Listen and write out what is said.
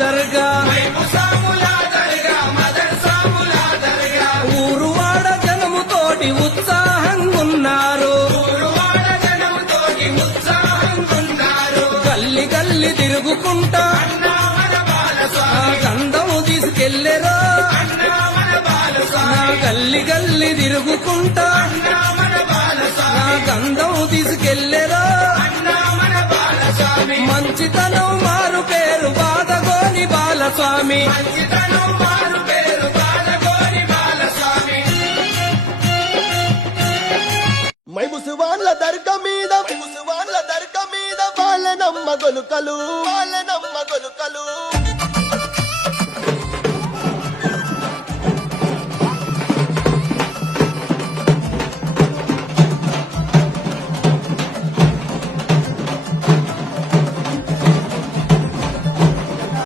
దర్గా ఊరువాడ జనముతోటి ఉత్సాహంగున్నారు గల్లి గల్లి తిరుగుకుంటా గంధము తీసుకెళ్ళెరో గల్లి గల్లి తిరుగుకుంటా గంధము తీసుకెళ్ళెరో మంచితనం మారు పేరు బాదగోని బాలస్వామి మైముసువాన్ల దర్గా మీద వాళ్ళనమ్మ గొలుకలు